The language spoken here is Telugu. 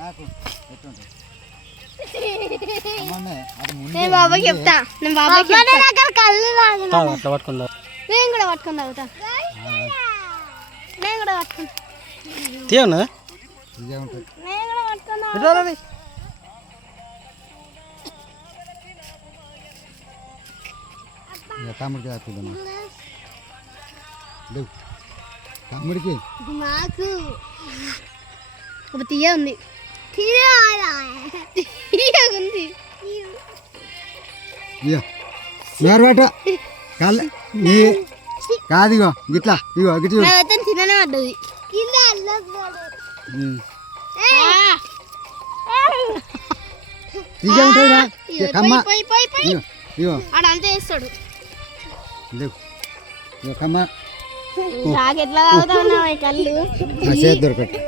నాకు నేను బాబాకి చెప్తా. నేను బాబాకి అట్లా పట్టుకుందా. నేను కూడా పట్టుకుందా అవుతా. నేను కూడా పట్టుకుంటా. తీయన్నా నేను కూడా పట్టుకున్నా. తమ్ముడికి ఆకుదమ్మా తమ్ముడికి మాకు ఒక తీయ ఉంది. ఉంది మేరబెట్ట కాదు ఇగో గిట్లా ఇగో గిట్ల తిననే పడ్డది. ఆడంతా వేస్తాడు. కమ్మ ఎట్లా తాగుతా ఉన్నావు కళ్ళు దొరకట్టు